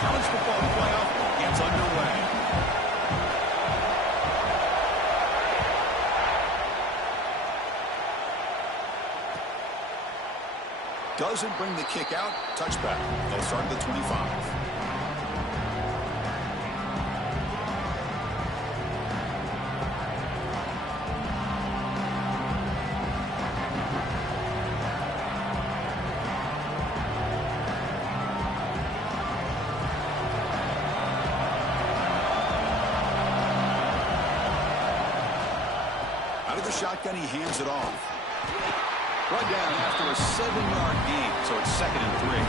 college football playoff gets underway. Doesn't bring the kick out. Touchback. They'll start at the 25. Out of the shotgun, he hands it off. Brought down after a 7-yard gain, so it's 2nd and 3.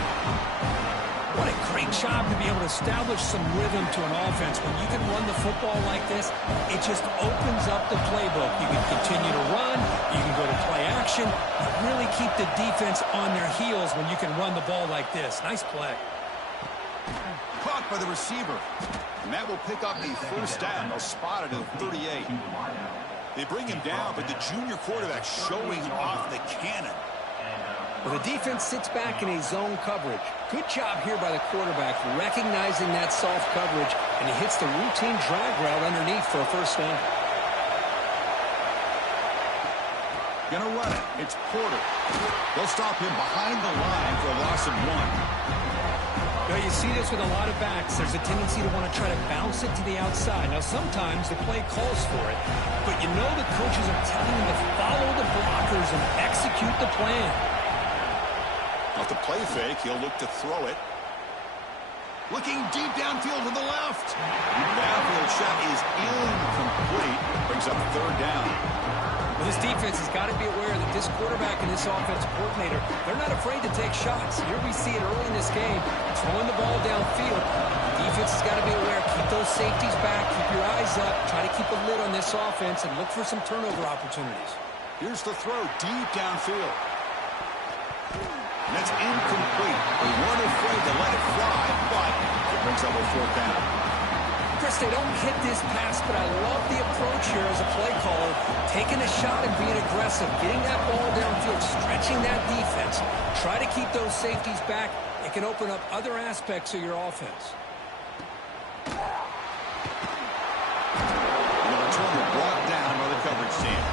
What a great job to be able to establish some rhythm to an offense. When you can run the football like this, it just opens up the playbook. You can continue to run, you can go to play action, but really keep the defense on their heels when you can run the ball like this. Nice play. Caught by the receiver. And that will pick up a first down. They'll spot it at 38. They bring him down, but the junior quarterback showing off the cannon. Well, the defense sits back in a zone coverage. Good job here by the quarterback, recognizing that soft coverage, and he hits the routine drag route underneath for a first down. Gonna run it. It's Porter. They'll stop him behind the line for a loss of 1. Now, you see this with a lot of backs. There's a tendency to want to try to bounce it to the outside. Now, sometimes the play calls for it, but you know the coaches are telling them to follow the blockers and execute the plan. Off the play fake, he'll look to throw it. Looking deep downfield to the left. Downfield shot is incomplete. Brings up 3rd down. Well, this defense has got to be aware that this quarterback and this offensive coordinator, they're not afraid to take shots. Here we see it early in this game, throwing the ball downfield. The defense has got to be aware. Keep those safeties back. Keep your eyes up. Try to keep a lid on this offense and look for some turnover opportunities. Here's the throw deep downfield. And that's incomplete. They weren't afraid to let it fly, but it brings up a 4th down. Chris, they don't hit this pass, but I love the approach here as a play caller. Taking a shot and being aggressive, getting that ball downfield, stretching that defense. Try to keep those safeties back. It can open up other aspects of your offense. And the returner brought down by the coverage team.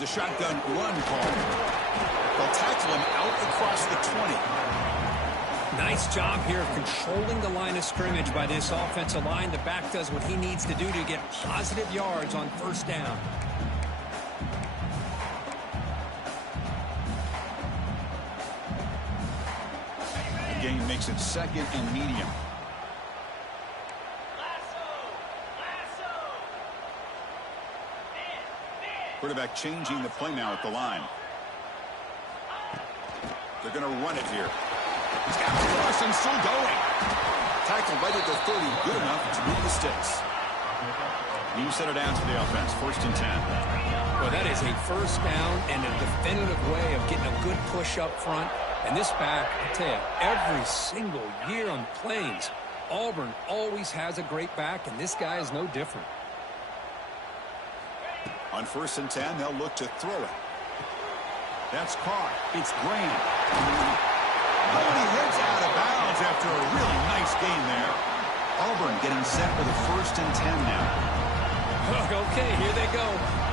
It's a shotgun run call. They'll tackle him out across the 20. Nice job here of controlling the line of scrimmage by this offensive line. The back does what he needs to do to get positive yards on first down. The game makes it 2nd and medium. Quarterback changing the play now at the line. They're going to run it here. He's got the rush and still going. Tackle right at the 30, good enough to move the sticks. New set it down to the offense, 1st and 10. Well, that is a first down and a definitive way of getting a good push up front. And this back, I tell you, every single year on the Plains, Auburn always has a great back, and this guy is no different. On 1st and 10, they'll look to throw it. That's caught. It's Grant. Oh, and he heads out of bounds after a really nice game there. Auburn getting set for the 1st and 10 now. Okay, here they go.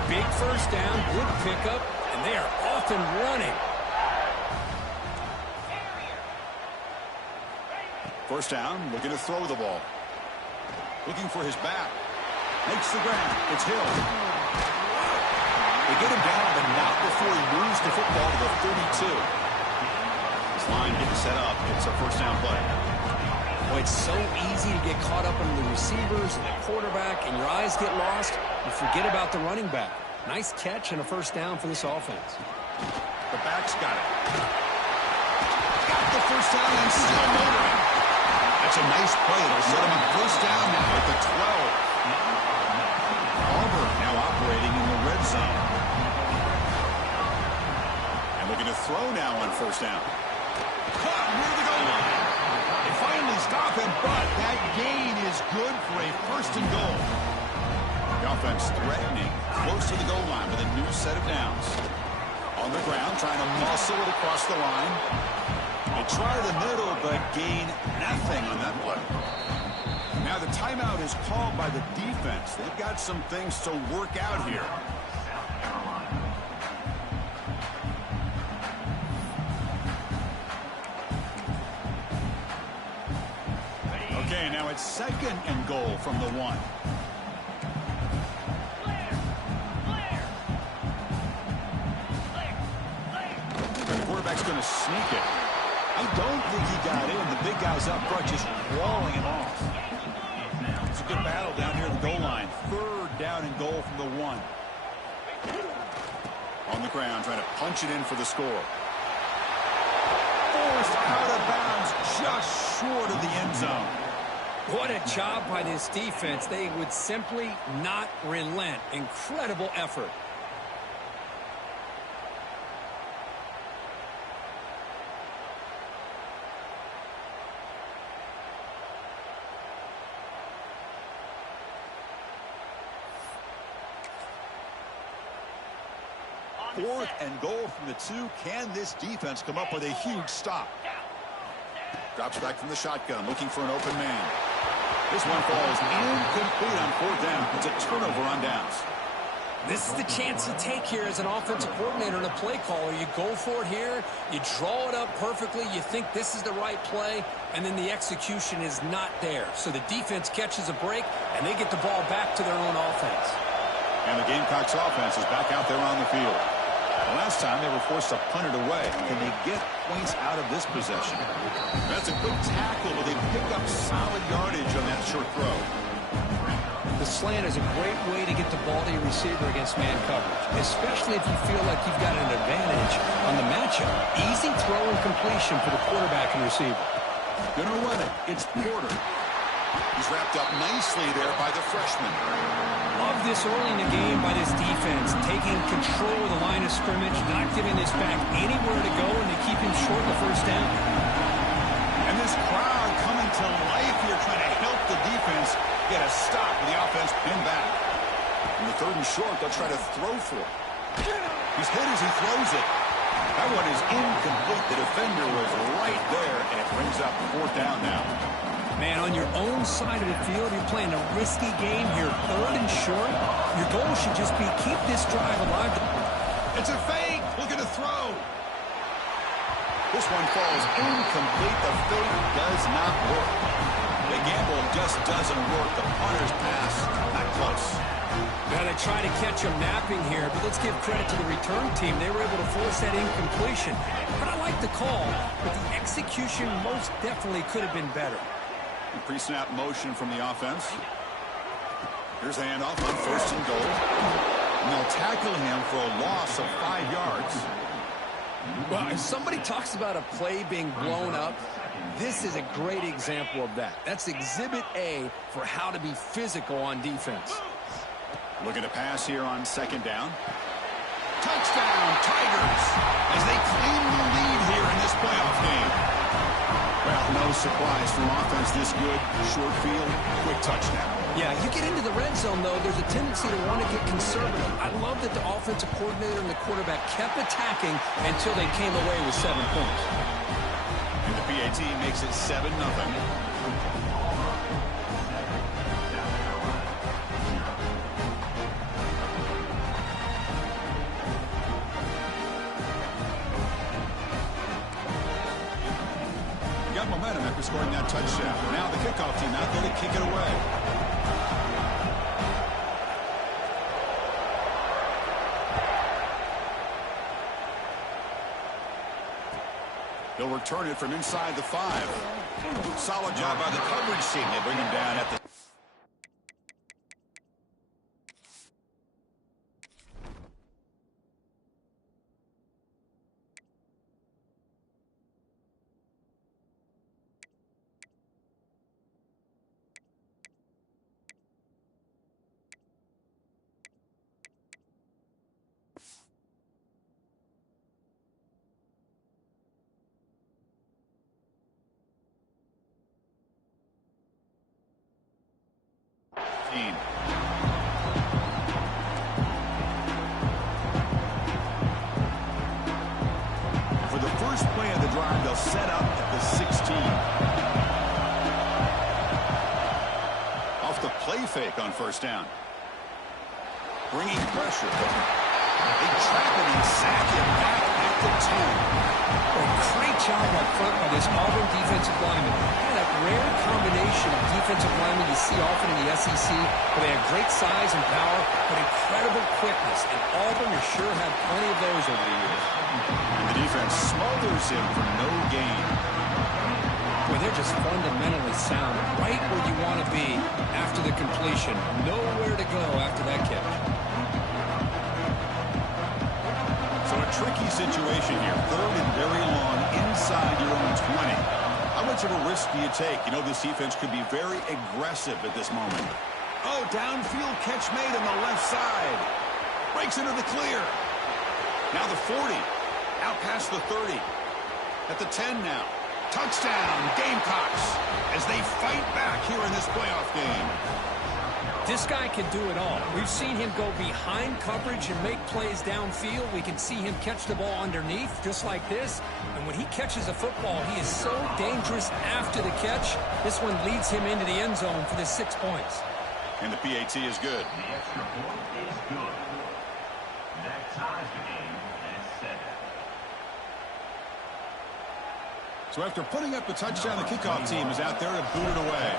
Big first down, good pickup, and they are off and running. 1st down, looking to throw the ball. Looking for his back. Makes the grab. It's Hill. They get him down, but not before he moves the football to the 32. This line getting set up. It's a first down play. Boy, it's so easy to get caught up in the receivers and the quarterback, and your eyes get lost. You forget about the running back. Nice catch and a first down for this offense. The back's got it. Got the first down and still motoring. That's a nice play. It'll set him up first down now at the 12. Auburn now operating in the red zone. And looking to throw now on first down. Caught near the goal line. They finally stop him, but that gain is good for a first and goal. The offense threatening close to the goal line with a new set of downs. On the ground, trying to muscle it across the line. They try the middle, but gain nothing on that play. Now the timeout is called by the defense. They've got some things to work out here. Okay, now it's second and goal from the 1. The quarterback's going to sneak it. I don't think he got in. The big guy's up front just walling him off. It's a good battle down near the goal line. Third down and goal from the 1. On the ground, trying to punch it in for the score. Forced out of bounds, just short of the end zone. What a job by this defense. They would simply not relent. Incredible effort. Fourth and goal from the 2. Can this defense come up with a huge stop? Drops back from the shotgun, looking for an open man. This one falls incomplete on fourth down. It's a turnover on downs. This is the chance you take here as an offensive coordinator and a play caller. You go for it here, you draw it up perfectly, you think this is the right play, and then the execution is not there. So the defense catches a break, and they get the ball back to their own offense. And the Gamecocks offense is back out there on the field. The last time they were forced to punt it away. Can they get points out of this possession? That's a good tackle, but they pick up solid yardage on that short throw. The slant is a great way to get the ball to your receiver against man coverage, especially if you feel like you've got an advantage on the matchup. Easy throw and completion for the quarterback and receiver. Gonna run it. It's Porter. He's wrapped up nicely there by the freshman. Love this early in the game by this defense, taking control of the line of scrimmage, not giving this back anywhere to go, and they keep him short of the first down. And this crowd coming to life here, trying to help the defense get a stop with the offense pinned back. In the third and short, they'll try to throw for it. He's hit as he throws it. That one is incomplete. The defender was right there, and it brings up fourth down now. Man, on your own side of the field, you're playing a risky game here. Third and short, your goal should just be keep this drive alive. It's a fake. Looking to throw. This one falls incomplete. The fake does not work. The gamble just doesn't work. The punter's pass, not close. Now they try to catch him napping here, but let's give credit to the return team. They were able to force that incompletion. But I like the call, but the execution most definitely could have been better. Pre-snap motion from the offense. Here's the handoff on first and goal. And they'll tackle him for a loss of 5 yards. Well, if somebody talks about a play being blown up, this is a great example of that. That's Exhibit A for how to be physical on defense. Looking to pass here on second down. Touchdown, Tigers, as they claim the lead here in this playoff game. Well, no surprise from offense this good. Short field, quick touchdown. Yeah, you get into the red zone, though, there's a tendency to want to get conservative. I love that the offensive coordinator and the quarterback kept attacking until they came away with 7 points. And the PAT makes it 7-0. Momentum after scoring that touchdown. Now the kickoff team out there to kick it away. They'll return it from inside the 5. Solid job by the coverage team. They bring him down at the For the first play of the drive, they'll set up at the 16. Off the play fake on first down. Bringing pressure. They trap it and sack it back at the 2. A great job up front by this Auburn defensive lineman. Kind of that rare combination of defensive linemen you see often in the SEC, where they have great size and power, but incredible quickness. And Auburn has sure had plenty of those over the years. And the defense smothers him for no gain. Boy, they're just fundamentally sound, right where you want to be after the completion. Nowhere to go after that catch. So a tricky situation here. 3rd and very long inside your own 20. How much of a risk do you take? You know, this defense could be very aggressive at this moment. Oh, downfield catch made on the left side. Breaks into the clear. Now the 40. Out past the 30. At the 10 now. Touchdown, Gamecocks, as they fight back here in this playoff game. This guy can do it all. We've seen him go behind coverage and make plays downfield. We can see him catch the ball underneath, just like this. And when he catches a football, he is so dangerous after the catch. This one leads him into the end zone for the 6 points. And the PAT is good. The extra point is good. That ties the game at 7. So after putting up the touchdown, the kickoff team is out there to boot it away.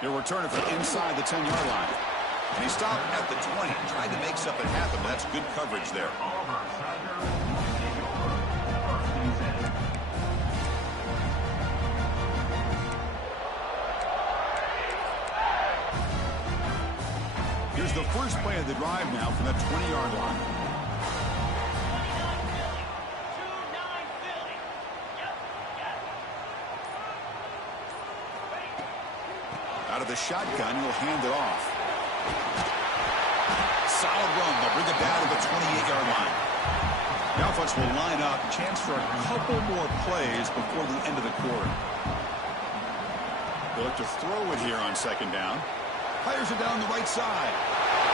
He'll return it from inside the 10-yard line. And he stopped at the 20, tried to make something happen, but that's good coverage there. Here's the first play of the drive now from the 20-yard line. Out of the shotgun, he'll hand it off. Solid run. They'll bring it down to the 28-yard line. The offense will line up. Chance for a couple more plays before the end of the quarter. They'll look to throw it here on 2nd down. Fires it down the right side.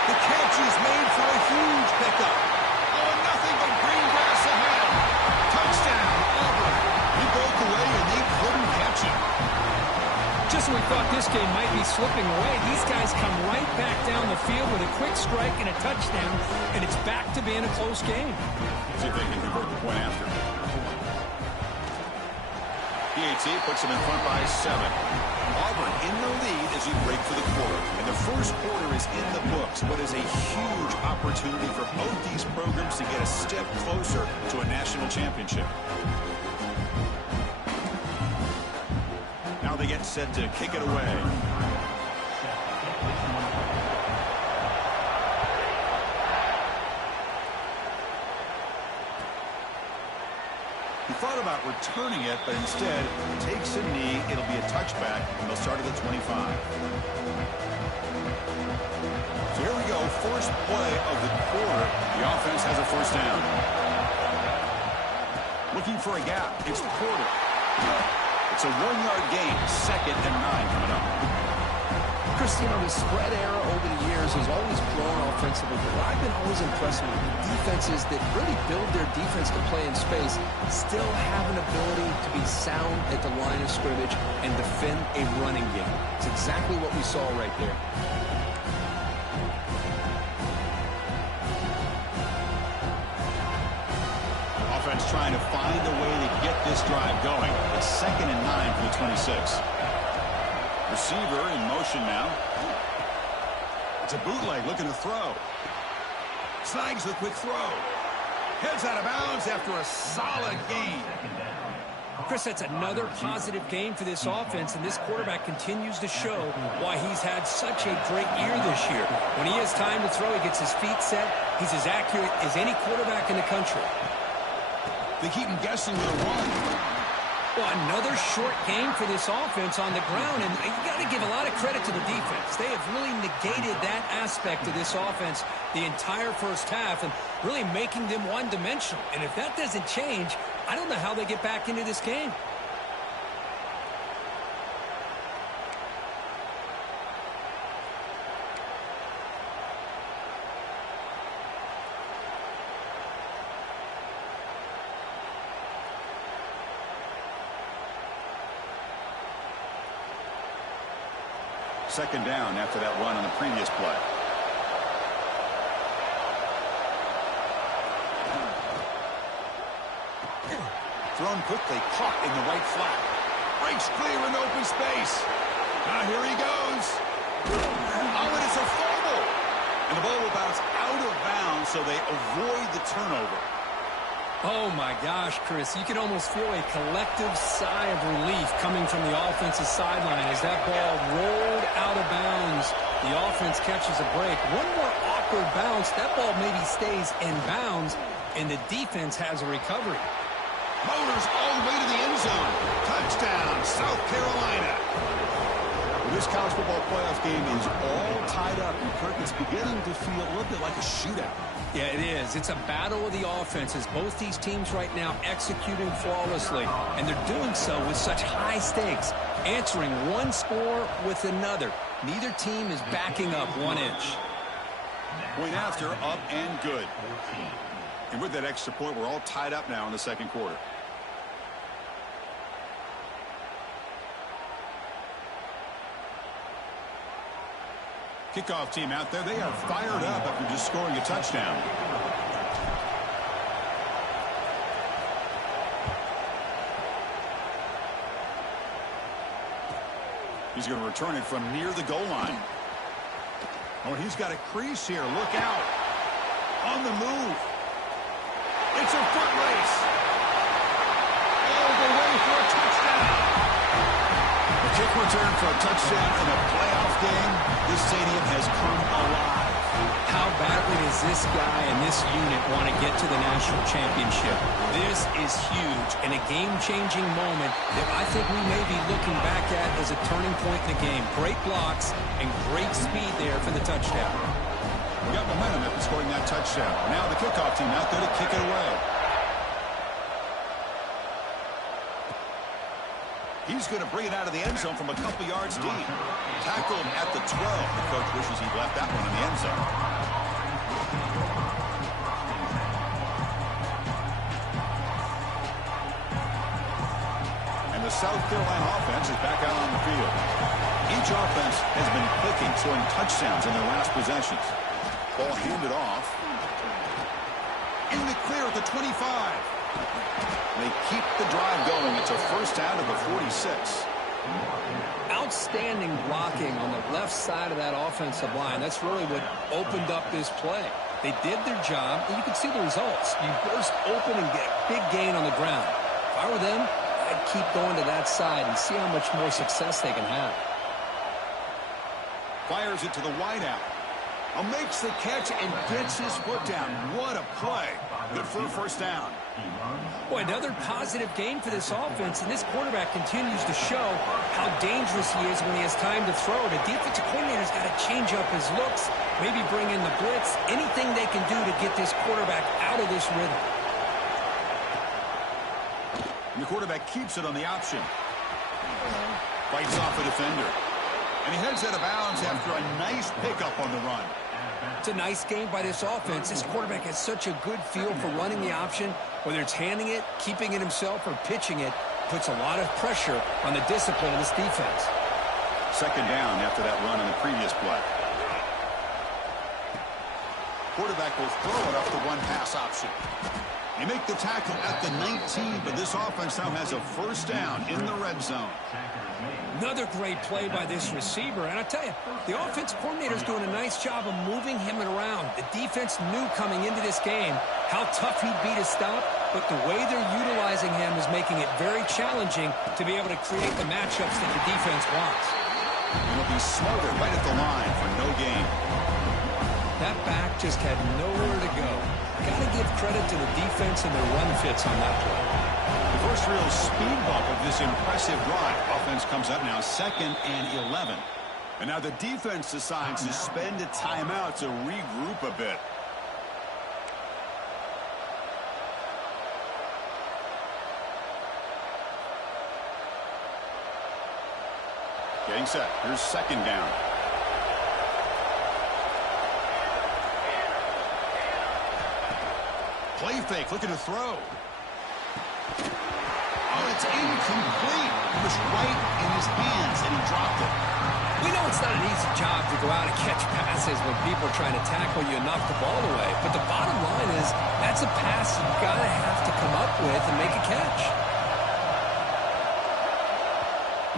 The catch is made for a huge pickup. Oh, nothing but green grass ahead. Touchdown, Auburn. He broke away and they couldn't catch him. Just when we thought this game might be slipping away, these guys come right back down the field with a quick strike and a touchdown, and it's back to being a close game. See if they can convert the point after. PAT puts them in front by 7. Auburn in the lead as we break for the quarter. And the first quarter is in the books, but is a huge opportunity for both these programs to get a step closer to a national championship. Now they get set to kick it away. He thought about returning it, but instead takes a knee. It'll be a touchback, and they'll start at the 25. So here we go, first play of the quarter. The offense has a first down. Looking for a gap. It's Porter. It's a 1-yard gain, 2nd and 9 coming up. Chris, you know, the spread era over the years has always grown offensively, but what I've been always impressed with defenses that really build their defense to play in space still have an ability to be sound at the line of scrimmage and defend a running game. It's exactly what we saw right there. Offense trying to find a way to get this drive going. It's 2nd and 9 for the 26. Receiver in motion now. It's a bootleg looking to throw. Snags the quick throw. Heads out of bounds after a solid gain. Chris, that's another positive game for this offense, and this quarterback continues to show why he's had such a great year this year. When he has time to throw, he gets his feet set. He's as accurate as any quarterback in the country. They keep him guessing with a run. Well, another short game for this offense on the ground, and you got to give a lot of credit to the defense. They have really negated that aspect of this offense the entire first half and really making them one-dimensional. And if that doesn't change, I don't know how they get back into this game. Second down after that run on the previous play. Thrown quickly, caught in the right flat. Breaks clear in open space. Now here he goes. Oh, and it's a fumble. And the ball will bounce out of bounds, so they avoid the turnover. Oh, my gosh, Chris. You can almost feel a collective sigh of relief coming from the offensive sideline as that ball rolled out of bounds. The offense catches a break. One more awkward bounce. That ball maybe stays in bounds, and the defense has a recovery. Motors all the way to the end zone. Touchdown, South Carolina. This college football playoff game is all tied up, and Kirk, it's beginning to feel a little bit like a shootout. Yeah, it is. It's a battle of the offenses. Both these teams right now executing flawlessly, and they're doing so with such high stakes, answering one score with another. Neither team is backing up 1 inch. Point after, up and good. And with that extra point, we're all tied up now in the second quarter. Kickoff team out there, they are fired up after just scoring a touchdown. He's going to return it from near the goal line. Oh, he's got a crease here. Look out. On the move. It's a foot race. All the way for a touchdown. A kick return for a touchdown in a playoff game. This stadium has come alive. How badly does this guy and this unit want to get to the national championship? This is huge and a game-changing moment that I think we may be looking back at as a turning point in the game. Great blocks and great speed there for the touchdown. We got momentum after scoring that touchdown. Now the kickoff team out there to kick it away. He's going to bring it out of the end zone from a couple yards deep. Tackled at the 12. The coach wishes he'd left that one in the end zone. And the South Carolina offense is back out on the field. Each offense has been clicking, scoring touchdowns in their last possessions. Ball handed off. In the clear at the 25. They keep the drive going. It's a first down at the 46. Outstanding blocking on the left side of that offensive line. That's really what opened up this play. They did their job, and you can see the results. You burst open and get a big gain on the ground. If I were them, I'd keep going to that side and see how much more success they can have. Fires it to the wideout. Makes the catch and gets his foot down. What a play. Good for a first down. Boy, another positive game for this offense, and this quarterback continues to show how dangerous he is when he has time to throw. The defensive coordinator's got to change up his looks, maybe bring in the blitz, anything they can do to get this quarterback out of this rhythm. And the quarterback keeps it on the option. Fights off a defender. And he heads out of bounds after a nice pickup on the run. It's a nice game by this offense. This quarterback has such a good feel for running the option. Whether it's handing it, keeping it himself, or pitching it, puts a lot of pressure on the discipline of this defense. Second down after that run in the previous play. Quarterback will throw it off the one-pass option. They make the tackle at the 19, but this offense now has a first down in the red zone. Another great play by this receiver. And I tell you, the offense coordinator's doing a nice job of moving him around. The defense knew coming into this game how tough he'd be to stop, but the way they're utilizing him is making it very challenging to be able to create the matchups that the defense wants. He'll be smothered right at the line for no gain. That back just had nowhere to go. Got to give credit to the defense and their run fits on that play. The first real speed bump of this impressive drive. Offense comes up now 2nd and 11. And now the defense decides to spend a timeout to regroup a bit. Getting set. Here's second down. Play fake, looking to throw. Oh, it's incomplete. It was right in his hands, and he dropped it. We know it's not an easy job to go out and catch passes when people are trying to tackle you and knock the ball away. But the bottom line is that's a pass you've got to have to come up with and make a catch.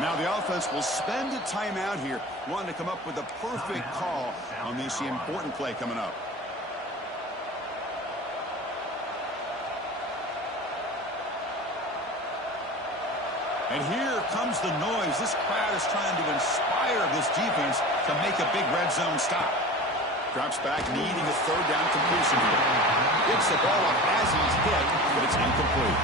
Now the offense will spend a timeout here, wanting to come up with the perfect call on this important play coming up. And here comes the noise. This crowd is trying to inspire this defense to make a big red zone stop. Drops back, needing a third down completion here. Gets the ball up as he's hit, but it's incomplete.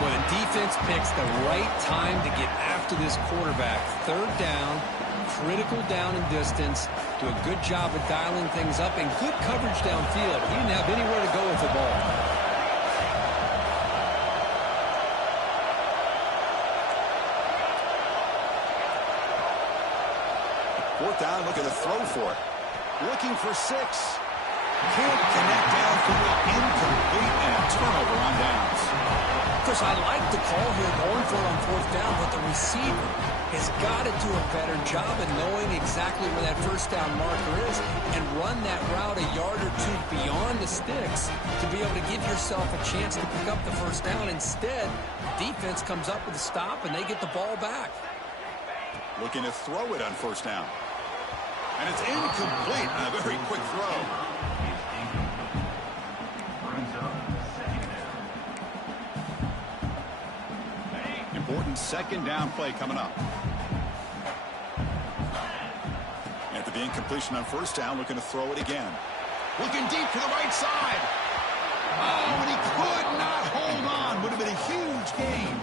Well, the defense picks the right time to get after this quarterback. Third down, critical down and distance. Do a good job of dialing things up and good coverage downfield. He didn't have anywhere to go with the ball. Fourth down, looking to throw for it. Looking for 6. Can't connect downfield. Incomplete, and a turnover on downs. Chris, I like the call here going for it on fourth down, but the receiver has got to do a better job of knowing exactly where that first down marker is and run that route a yard or two beyond the sticks to be able to give yourself a chance to pick up the first down. Instead, defense comes up with a stop, and they get the ball back. Looking to throw it on first down. And it's incomplete on a very quick throw. Important second down play coming up. After the incompletion on first down, looking to throw it again. Looking deep to the right side. Oh, and he could not hold on. Would have been a huge gain.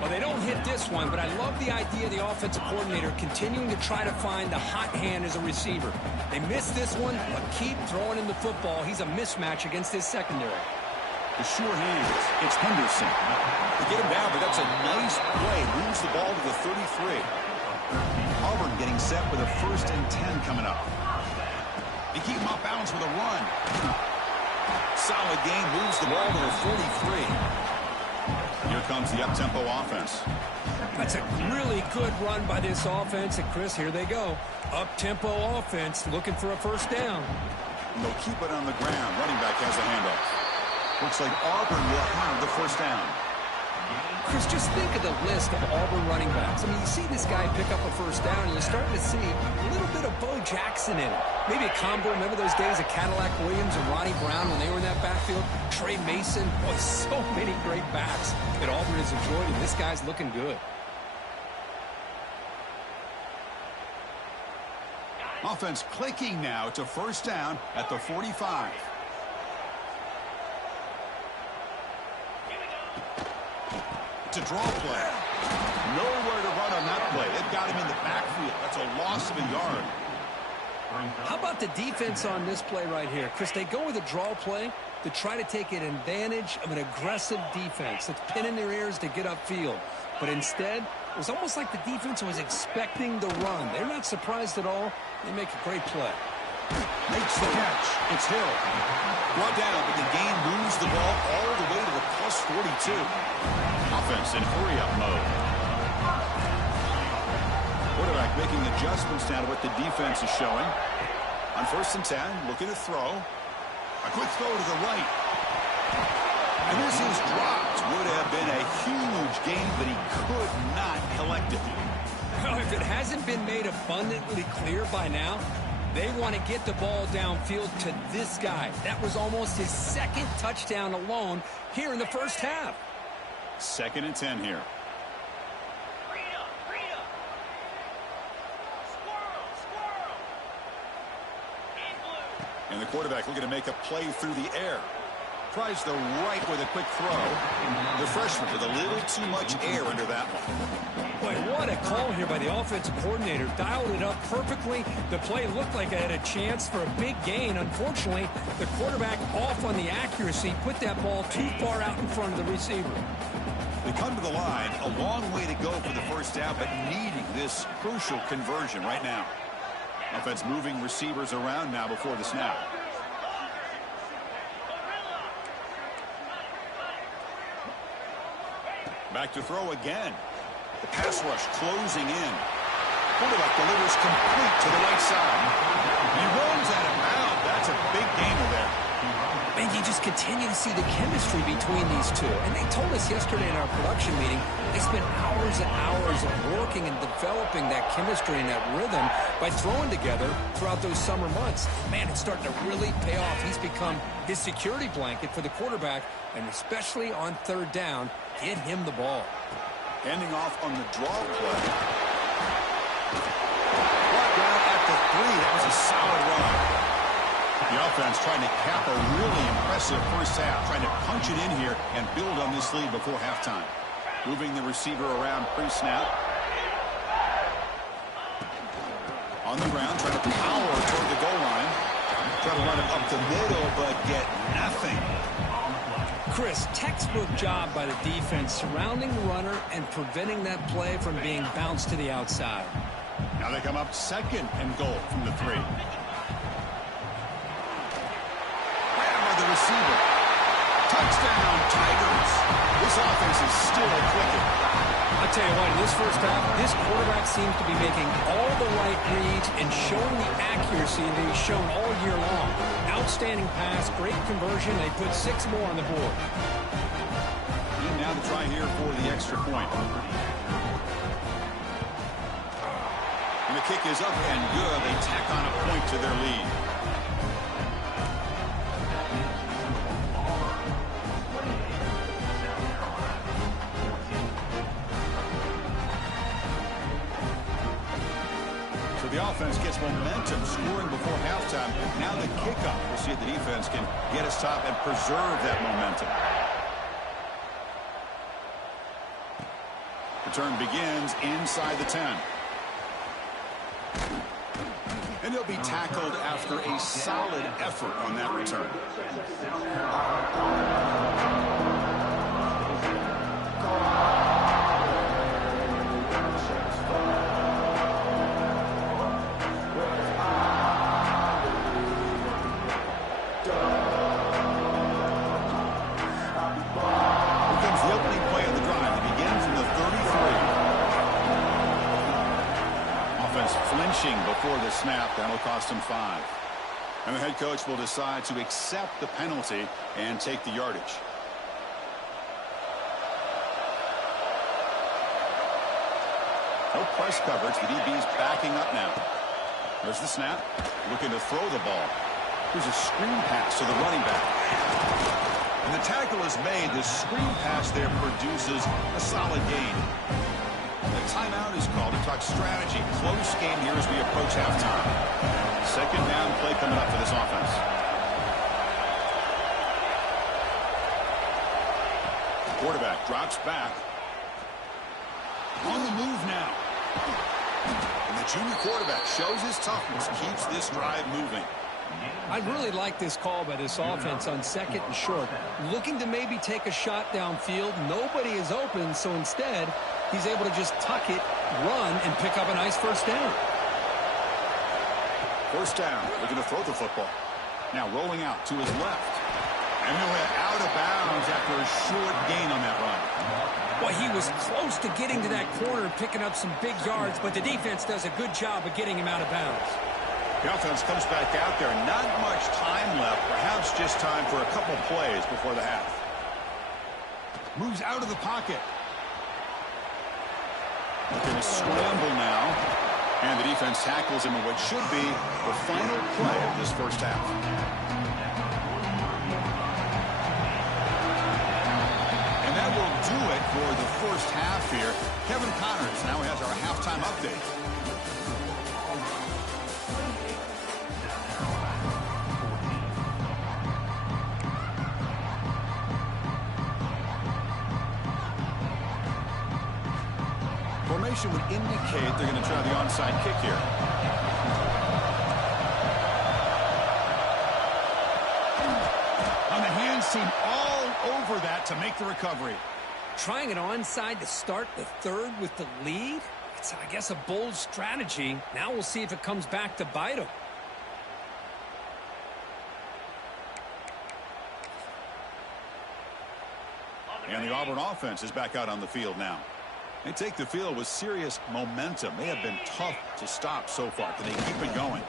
Well, they don't hit this one, but I love the idea of the offensive coordinator continuing to try to find the hot hand as a receiver. They missed this one, but keep throwing him the football. He's a mismatch against his secondary. The sure hands. It's Henderson. They get him down, but that's a nice play. Moves the ball to the 33. Auburn getting set with a 1st and 10 coming up. They keep him off balance with a run. Solid game. Moves the ball to the 43. Here comes the up-tempo offense. That's a really good run by this offense. And, Chris, here they go. Up-tempo offense looking for a first down. And they'll keep it on the ground. Running back has a handoff. Looks like Auburn will have the first down. Chris, just think of the list of Auburn running backs. I mean, you see this guy pick up a first down, and you're starting to see a little bit of Bo Jackson in it. Maybe a combo. Remember those days of Cadillac Williams and Ronnie Brown when they were in that backfield? Trey Mason. Boy, so many great backs that Auburn has enjoyed, and this guy's looking good. Offense clicking now to first down at the 45. To draw play. Nowhere to run on that play. They've got him in the backfield. That's a loss of a yard. How about the defense on this play right here? Chris, they go with a draw play to try to take an advantage of an aggressive defense that's pinning their ears to get upfield. But instead, it was almost like the defense was expecting the run. They're not surprised at all. They make a great play. Makes the catch. It's Hill. Brought down, but the game moves the ball all the way to the plus 42. Offense in hurry-up mode. Quarterback making adjustments now to what the defense is showing. On 1st and 10, looking to throw. A quick throw to the right. And this is dropped. Would have been a huge gain, but he could not collect it. Well, if it hasn't been made abundantly clear by now, they want to get the ball downfield to this guy. That was almost his 2nd touchdown alone here in the first half. 2nd and 10 here. And the quarterback looking to make a play through the air. Tries the right with a quick throw. The freshman with a little too much air under that one. Boy, what a call here by the offensive coordinator. Dialed it up perfectly. The play looked like it had a chance for a big gain. Unfortunately, the quarterback off on the accuracy, put that ball too far out in front of the receiver. They come to the line, a long way to go for the first down, but needing this crucial conversion right now. Offense moving receivers around now before the snap. Back to throw again. The pass rush closing in. Quarterback delivers complete to the right side. He runs out of bounds. That's a big gainer there. And you just continue to see the chemistry between these two. And they told us yesterday in our production meeting, they spent hours and hours of working and developing that chemistry and that rhythm by throwing together throughout those summer months. Man, it's starting to really pay off. He's become his security blanket for the quarterback, and especially on third down, get him the ball. Handing off on the draw play. Brought down at the 3. That was a solid run. The offense trying to cap a really impressive first half, trying to punch it in here and build on this lead before halftime. Moving the receiver around pre-snap. On the ground, trying to power toward the goal line. Try to run it up the middle, but get nothing. Chris, textbook job by the defense surrounding the runner and preventing that play from being bounced to the outside. Now they come up second and goal from the 3. The receiver. Touchdown, Tigers. This offense is still clicking. I'll tell you what, in this first half, this quarterback seems to be making all the right reads and showing the accuracy that he's shown all year long. Outstanding pass, great conversion. They put 6 more on the board. And now to try here for the extra point. And the kick is up and good. They tack on a point to their lead. The offense gets momentum, scoring before halftime. Now the kickoff. We'll see if the defense can get a stop and preserve that momentum. Return begins inside the 10. And he'll be tackled after a solid effort on that return. Before the snap, that'll cost him 5. And the head coach will decide to accept the penalty and take the yardage. No press coverage. The DB's backing up now. There's the snap. Looking to throw the ball. Here's a screen pass to the running back. And the tackle is made. The screen pass there produces a solid gain. The timeout is called to talk strategy. Close game here as we approach halftime. Second down play coming up for this offense. The quarterback drops back. On the move now. And the junior quarterback shows his toughness, keeps this drive moving. I really like this call by this offense on second and short. Looking to maybe take a shot downfield. Nobody is open, so instead, he's able to just tuck it, run, and pick up a nice first down. First down. Looking to throw the football. Now rolling out to his left. And he'll head out of bounds after a short gain on that run. Well, he was close to getting to that corner, picking up some big yards, but the defense does a good job of getting him out of bounds. The offense comes back out there. Not much time left. Perhaps just time for a couple plays before the half. Moves out of the pocket. Looking to scramble now. And the defense tackles him in what should be the final play of this first half. And that will do it for the first half here. Kevin Connors now has our halftime update. Formation would indicate they're going to try the onside kick here. On the hands team all over that to make the recovery. Trying an onside to start the third with the lead? It's, I guess, a bold strategy. Now we'll see if it comes back to bite him. And the Auburn offense is back out on the field now. They take the field with serious momentum. They have been tough to stop so far. Can they keep it going?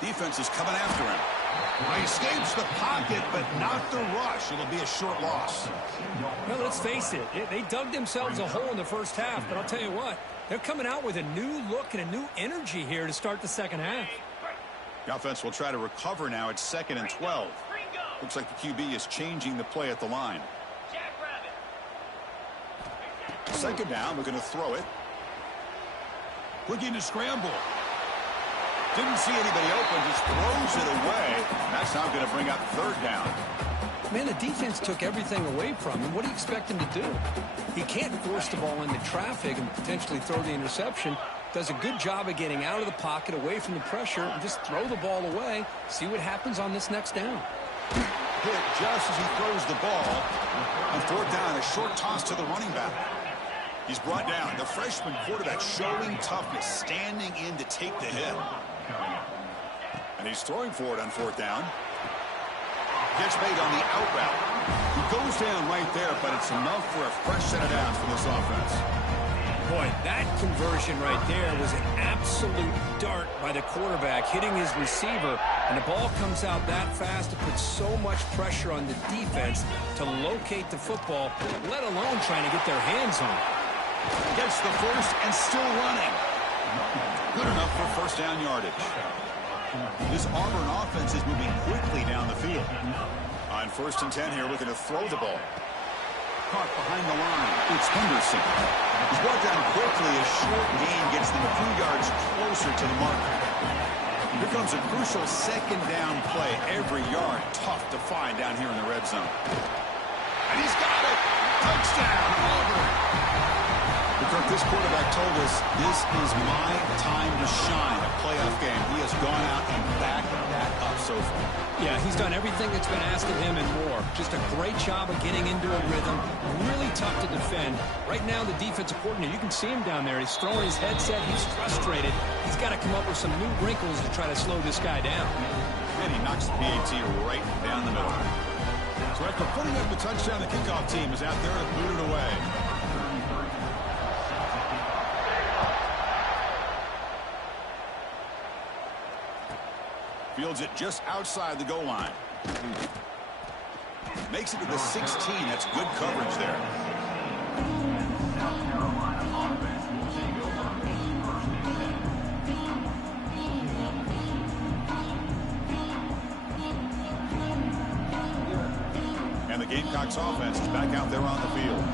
Defense is coming after him. He escapes the pocket, but not the rush. It'll be a short loss. Well, let's face it. They dug themselves a hole in the first half, but I'll tell you what. They're coming out with a new look and a new energy here to start the second half. The offense will try to recover now. It's 2nd and 12. Looks like the QB is changing the play at the line. Second down, we're going to throw it. Looking to scramble. Didn't see anybody open, just throws it away. That's now going to bring up third down. Man, the defense took everything away from him. What do you expect him to do? He can't force the ball into traffic and potentially throw the interception. Does a good job of getting out of the pocket, away from the pressure, and just throw the ball away. See what happens on this next down. Hit just as he throws the ball. On fourth down, a short toss to the running back. He's brought down. The freshman quarterback showing toughness, standing in to take the hit. And he's throwing for it on fourth down. Gets made on the out route. He goes down right there, but it's enough for a fresh set of downs for this offense. Boy, that conversion right there was an absolute dart by the quarterback, hitting his receiver, and the ball comes out that fast. It puts so much pressure on the defense to locate the football, let alone trying to get their hands on it. Gets the first and still running. Good enough for first down yardage. This Auburn offense is moving quickly down the field. On 1st and 10 here, looking to throw the ball. Caught behind the line. It's Henderson. He's brought down quickly. A short gain gets them a few yards closer to the mark. Here comes a crucial second down play. Every yard tough to find down here in the red zone. And he's got it. Touchdown, Auburn. Kirk, this quarterback told us this is my time to shine. A playoff game. He has gone out and backed that up so far. Yeah, he's done everything that's been asked of him and more. Just a great job of getting into a rhythm. Really tough to defend. Right now, the defensive coordinator, you can see him down there. He's throwing his headset. He's frustrated. He's got to come up with some new wrinkles to try to slow this guy down. And he knocks the PAT right down the middle. So after putting up the touchdown, the kickoff team is out there to boot it away. Fields it just outside the goal line. Makes it to the 16. That's good coverage there. And the Gamecocks offense is back out there on the field.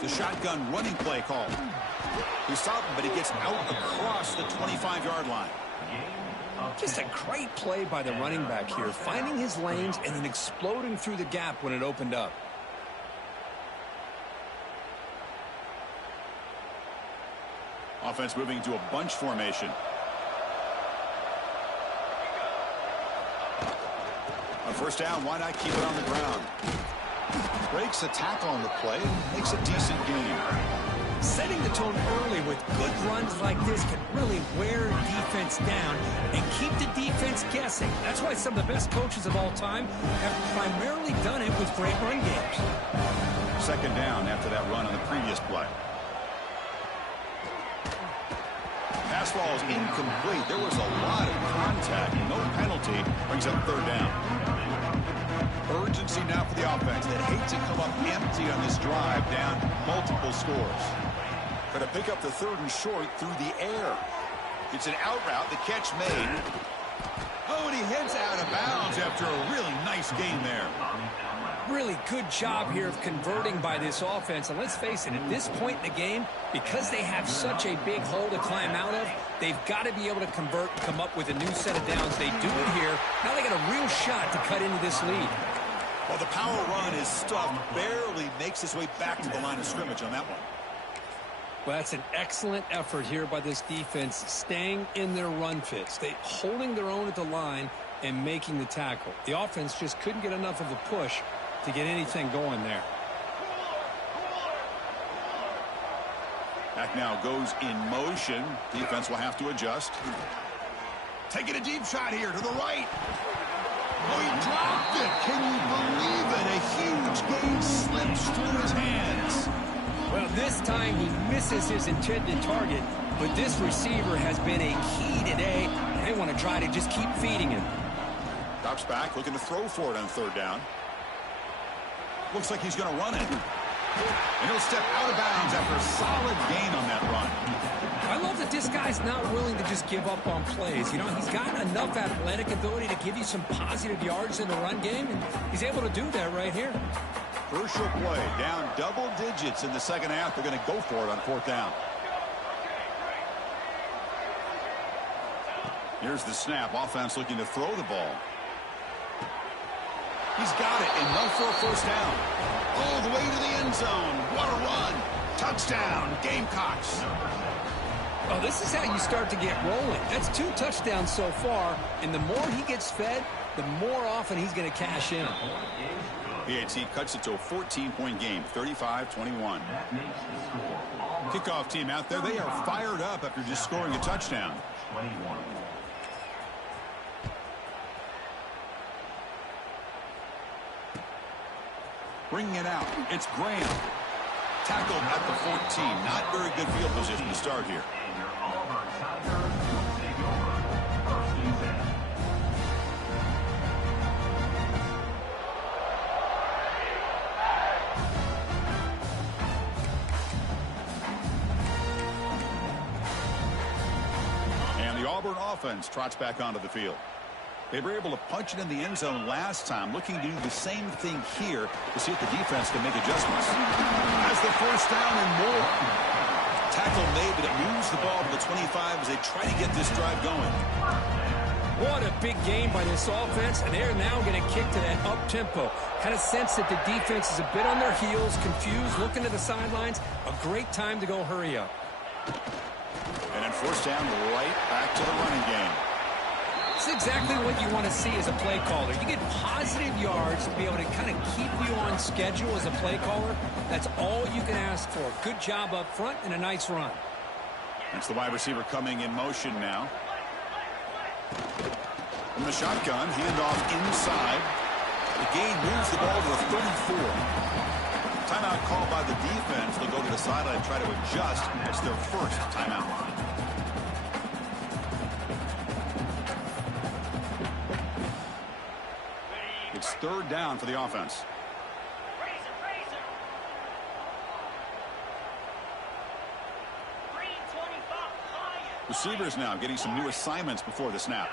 The shotgun running play call. He stopped him, but he gets out across the 25-yard line. Just a great play by the running back here, finding his lanes and then exploding through the gap when it opened up. Offense moving into a bunch formation. On first down, why not keep it on the ground? Breaks a tackle on the play and makes a decent gain. Setting the tone early with good runs like this can really wear defense down and keep the defense guessing. That's why some of the best coaches of all time have primarily done it with great run games. Second down after that run on the previous play. Pass ball is incomplete. There was a lot of contact. No penalty. Brings up third down. Urgency now for the offense that hates to come up empty on this drive, down multiple scores. Going to pick up the third and short through the air. It's an out route. The catch made. Oh, and he heads out of bounds after a really nice gain there. Really good job here of converting by this offense. And let's face it, at this point in the game, because they have such a big hole to climb out of, they've got to be able to convert and come up with a new set of downs. They do it here. Now they got a real shot to cut into this lead. Well, the power run is stuffed. Barely makes his way back to the line of scrimmage on that one. Well, that's an excellent effort here by this defense, staying in their run fits. They holding their own at the line and making the tackle. The offense just couldn't get enough of a push to get anything going there. Back now goes in motion. Defense will have to adjust. Taking a deep shot here to the right. Oh, he dropped it. Can you believe it? A huge gain slips through his hands. Well, this time he misses his intended target, but this receiver has been a key today. They want to try to just keep feeding him. Drops back, looking to throw for it on third down. Looks like he's going to run it. And he'll step out of bounds after a solid gain on that run. I love that this guy's not willing to just give up on plays. You know, he's got enough athletic ability to give you some positive yards in the run game, and he's able to do that right here. Crucial play, down double digits in the second half. They're going to go for it on fourth down. Here's the snap. Offense looking to throw the ball. He's got it. Enough for a first down. All the way to the end zone. What a run. Touchdown, Gamecocks. Oh, this is how you start to get rolling. That's 2 touchdowns so far, and the more he gets fed, the more often he's going to cash in. PAT cuts it to a 14-point game, 35-21. Kickoff team out there, they are fired up after just scoring a touchdown. 21. Bringing it out, it's Graham. Tackled at the 14. Not very good field position to start here. And your Auburn Tigers will take over. First and 10. And the Auburn offense trots back onto the field. They were able to punch it in the end zone last time, looking to do the same thing here to see if the defense can make adjustments. Has the first down and more. Tackle made, but it moves the ball to the 25 as they try to get this drive going. What a big game by this offense, and they're now going to kick to that up-tempo. Had a sense that the defense is a bit on their heels, confused, looking to the sidelines. A great time to go hurry up. And then first down, right back to the running game. It's exactly what you want to see as a play caller. You get positive yards to be able to kind of keep you on schedule as a play caller. That's all you can ask for. Good job up front and a nice run. That's the wide receiver coming in motion now. From the shotgun, handoff inside. The gain moves the ball to the 34. Timeout called by the defense. They'll go to the sideline and try to adjust. It's their first timeout. It's third down for the offense. Receivers now getting some new assignments before the snap.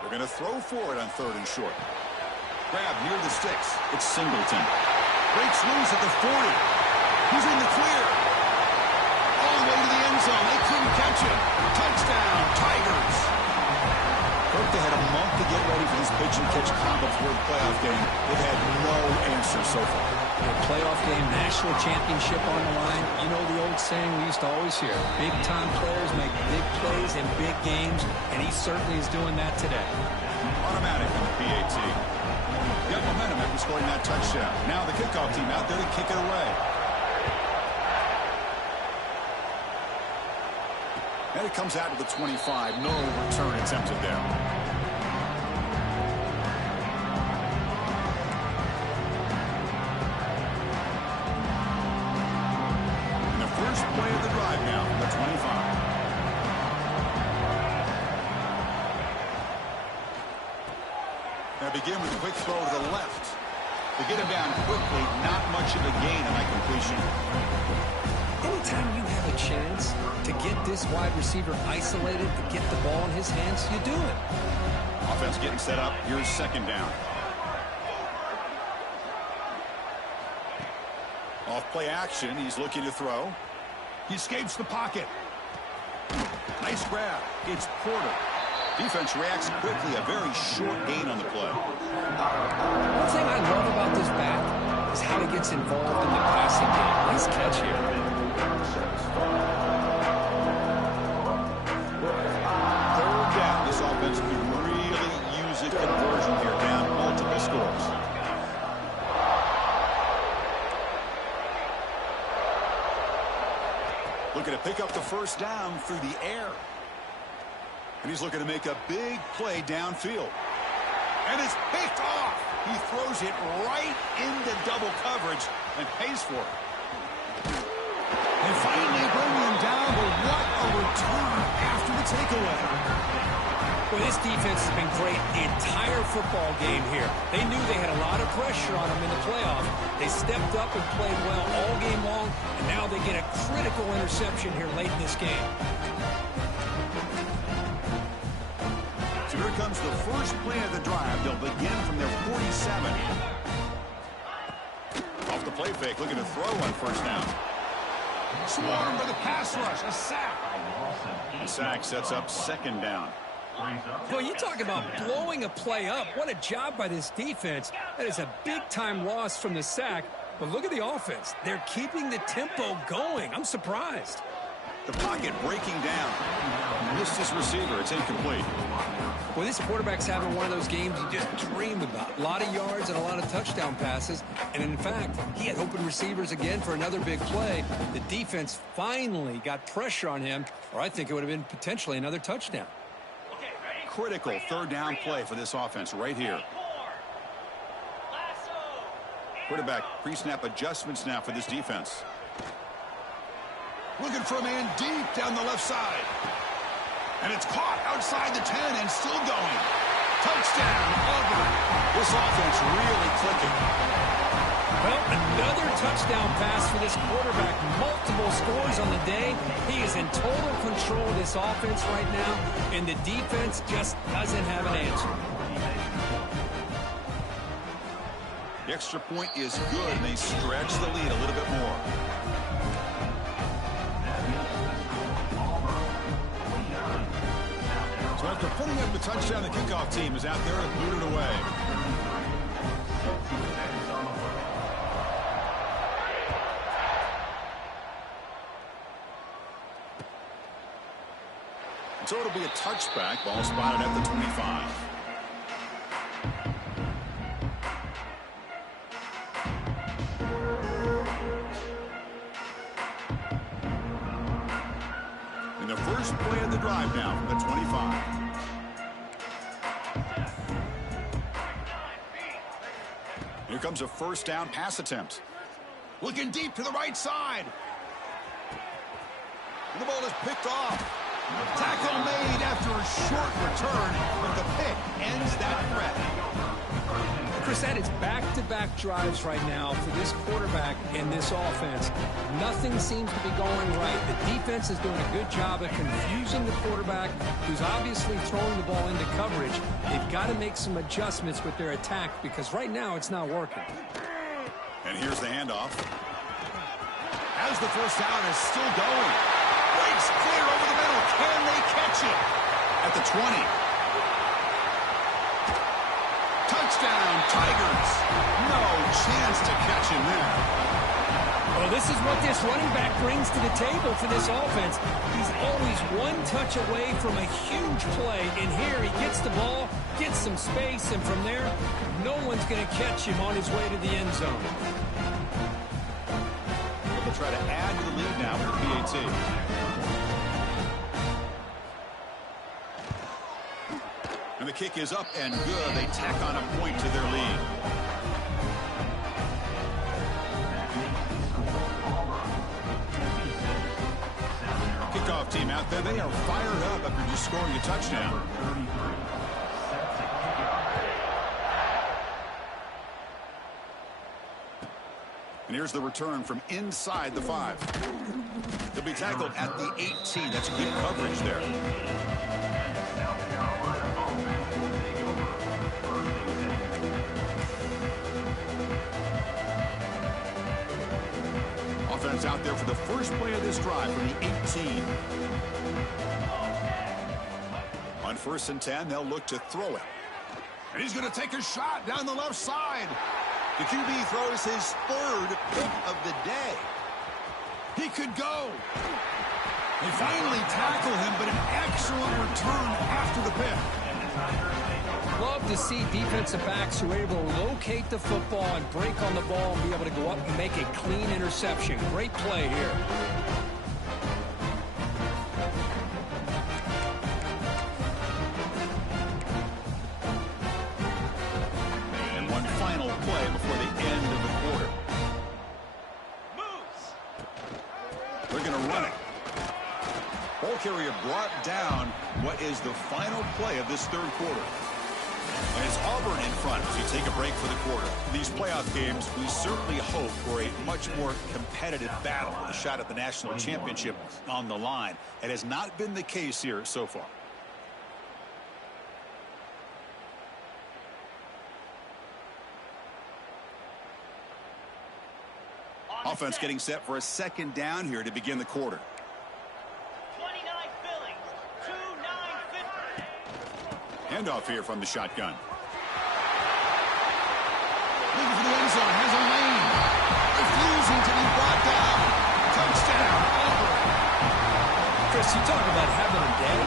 They're going to throw for it on third and short. Grab near the sticks. It's Singleton. Breaks loose at the 40. He's in the clear. All the way to the end zone. They couldn't catch him. Touchdown, Tigers. Kirk, they had a month to get ready for this pitch and catch combo for the playoff game. They've had no answer so far. A playoff game, national championship on the line. You know the old saying we used to always hear. Big-time players make big plays in big games, and he certainly is doing that today. Automatic on the PAT. Got momentum after scoring that touchdown. Now the kickoff team out there to kick it away. And it comes out to the 25. No return attempted there. And the first play of the drive now from the 25. Now begin with a quick throw to the left. They get him down quickly. Not much of a gain on that completion. Anytime you have a chance to get this wide receiver isolated, to get the ball in his hands, you do it. Offense getting set up. Here's second down. Off play action. He's looking to throw. He escapes the pocket. Nice grab. It's Porter. Defense reacts quickly. A very short gain on the play. One thing I love about this back is how he gets involved in the passing game. Nice catch here. Looking to pick up the first down through the air. And he's looking to make a big play downfield. And it's picked off. He throws it right into double coverage and pays for it. They finally bring him down, but what a return after the takeaway. Well, this defense has been great the entire football game here. They knew they had a lot of pressure on them in the playoff. They stepped up and played well all game long, and now they get a critical interception here late in this game. So here comes the first play of the drive. They'll begin from their 47. Off the play fake, looking to throw on first down. Swarm for the pass rush, a sack. The sack sets up second down. Well, you talk about blowing a play up. What a job by this defense. That is a big-time loss from the sack. But look at the offense. They're keeping the tempo going. I'm surprised. The pocket breaking down. Missed his receiver. It's incomplete. Well, this quarterback's having one of those games you just dream about. A lot of yards and a lot of touchdown passes. And, in fact, he had open receivers again for another big play. The defense finally got pressure on him, or I think it would have been potentially another touchdown. Critical third down play for this offense right here. Quarterback pre-snap adjustments now for this defense. Looking for a man deep down the left side. And it's caught outside the 10 and still going. Touchdown, Auburn. This offense really clicking. Well, another touchdown pass for this quarterback. Multiple scores on the day. He is in total control of this offense right now, and the defense just doesn't have an answer. The extra point is good, and they stretch the lead a little bit more. So after putting up the touchdown, the kickoff team is out there and boot it away. So it'll be a touchback. Ball spotted at the 25. And the first play of the drive now from the 25. Here comes a first down pass attempt. Looking deep to the right side. And the ball is picked off. Tackle made after a short return, but the pick ends that threat. Chris, that is back-to-back drives right now for this quarterback and this offense. Nothing seems to be going right. The defense is doing a good job of confusing the quarterback, who's obviously throwing the ball into coverage. They've got to make some adjustments with their attack because right now it's not working. And here's the handoff. As the first down is still going. Breaks clear over the middle. Can they catch it? At the 20. Touchdown, Tigers. No chance to catch him there. Well, this is what this running back brings to the table for this offense. He's always one touch away from a huge play. And here he gets the ball, gets some space, and from there, no one's going to catch him on his way to the end zone. They'll try to add to the lead now with the PAT. And the kick is up and good. They tack on a point to their lead. Kickoff team out there. They are fired up after just scoring a touchdown. And here's the return from inside the 5. They'll be tackled at the 18. That's good coverage there. Offense out there for the first play of this drive from the 18. On 1st and 10, they'll look to throw it. And he's going to take a shot down the left side. The QB throws his 3rd pick of the day. He could go. They finally tackle him, but an excellent return after the pick. Love to see defensive backs who are able to locate the football and break on the ball and be able to go up and make a clean interception. Great play here. final play before the end of the quarter. They're going to run it. Ball carrier brought down what is the final play of this third quarter. And it's Auburn in front as we take a break for the quarter. These playoff games, we certainly hope for a much more competitive battle with a shot at the national championship on the line. It has not been the case here so far. Offense getting set for a second down here to begin the quarter. 29 Billings, 2-9-50. Handoff here from the shotgun. Looking for the end zone, has a lane. Refusing to be brought down. Touchdown, Auburn. Chris, you talk about having a day.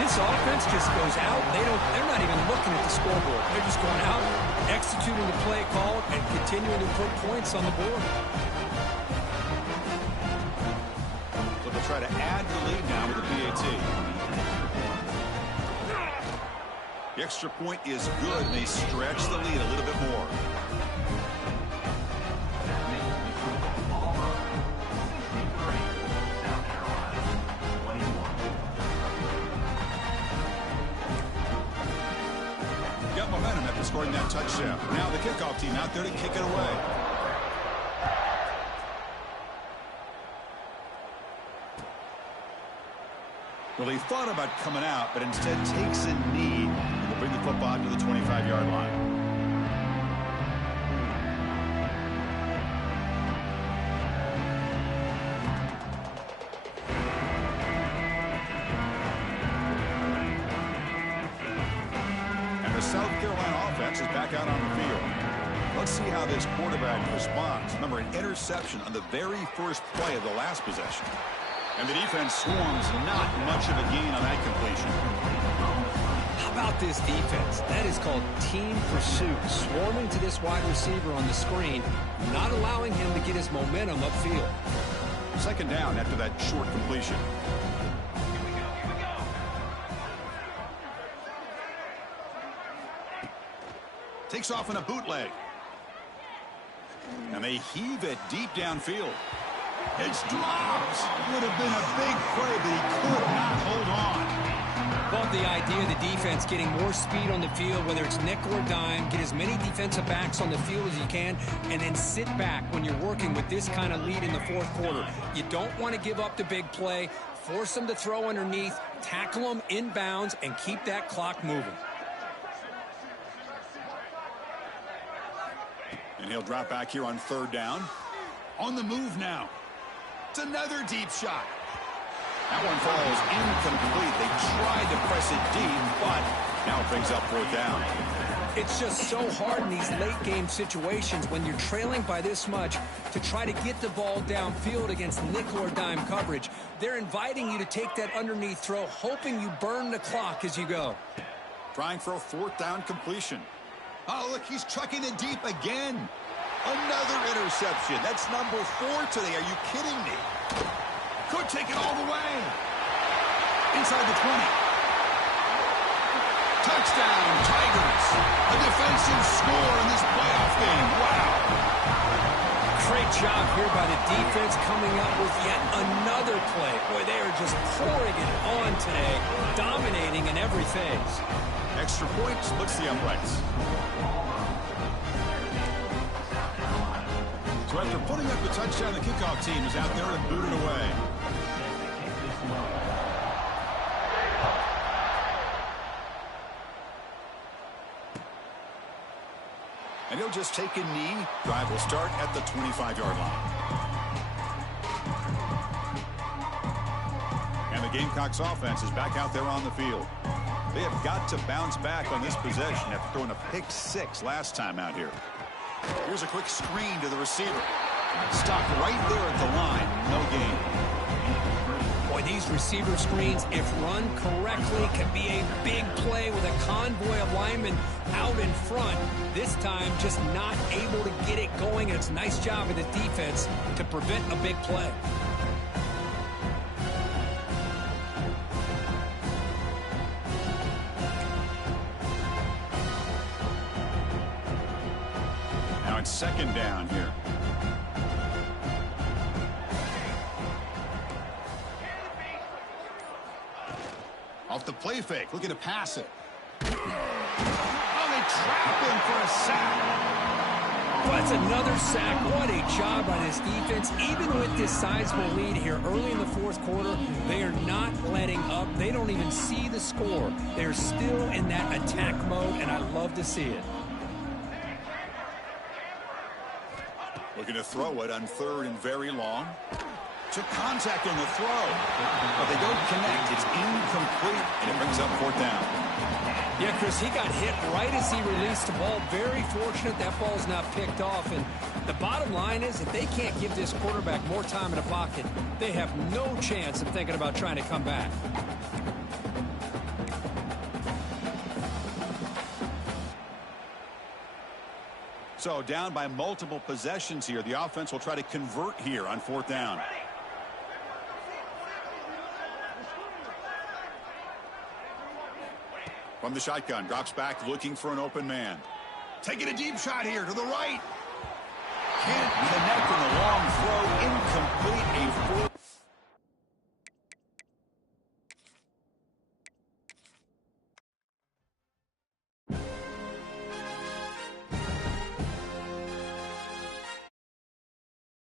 This offense just goes out. They're not even looking at the scoreboard. They're just going out, executing the play call, and continuing to put points on the board. So they'll try to add the lead now with the PAT. The extra point is good, and they stretch the lead a little bit more. Got momentum after scoring that touchdown. Now the kickoff team out there to kick it away. Well, he thought about coming out, but instead takes a knee and will bring the football to the 25-yard line. And the South Carolina offense is back out on the field. Let's see how this quarterback responds. Remember, an interception on the very first play of the last possession. And the defense swarms not much of a gain on that completion. How about this defense? That is called team pursuit. Swarming to this wide receiver on the screen, not allowing him to get his momentum upfield. Second down after that short completion. Takes off in a bootleg. And they heave it deep downfield. It's dropped. Would have been a big play, but he could not hold on. Love the idea of the defense getting more speed on the field, whether it's nickel or dime, get as many defensive backs on the field as you can, and then sit back when you're working with this kind of lead in the fourth quarter. You don't want to give up the big play, force them to throw underneath, tackle them inbounds, and keep that clock moving. And he'll drop back here on third down. On the move now. It's another deep shot. That one falls incomplete. They tried to press it deep, but now it brings up fourth down. It's just so hard in these late game situations when you're trailing by this much to try to get the ball downfield against nickel or dime coverage. They're inviting you to take that underneath throw, hoping you burn the clock as you go. Trying for a fourth down completion. Oh, look, he's chucking it deep again. Another interception. That's number 4 today. Are you kidding me? Could take it all the way. Inside the 20. Touchdown, Tigers. A defensive score in this playoff game. Wow. Great job here by the defense coming up with yet another play. Boy, they are just pouring it on today, dominating in every phase. Extra point splits the uprights. So after putting up the touchdown, the kickoff team is out there to boot it away. And he'll just take a knee. Drive will start at the 25-yard line. And the Gamecocks offense is back out there on the field. They have got to bounce back on this possession after throwing a pick 6 last time out here. Here's a quick screen to the receiver. Stopped right there at the line. No gain. Boy, these receiver screens, if run correctly, can be a big play with a convoy of linemen out in front. This time, just not able to get it going. And it's a nice job of the defense to prevent a big play. It's second down here. Off the play fake, looking to pass it. Oh, they trap him for a sack. Well, that's another sack. What a job by this defense. Even with this sizable lead here early in the fourth quarter, they are not letting up. They don't even see the score. They're still in that attack mode, and I love to see it. Looking to throw it on third and very long. Took contact on the throw, but they don't connect. It's incomplete, and it brings up fourth down. Yeah, Chris, he got hit right as he released the ball. Very fortunate that ball's not picked off. And the bottom line is that they can't give this quarterback more time in the pocket. They have no chance of thinking about trying to come back. So down by multiple possessions here. The offense will try to convert here on fourth down. From the shotgun, drops back looking for an open man. Taking a deep shot here to the right. Can't connect on the long throw. Incomplete. A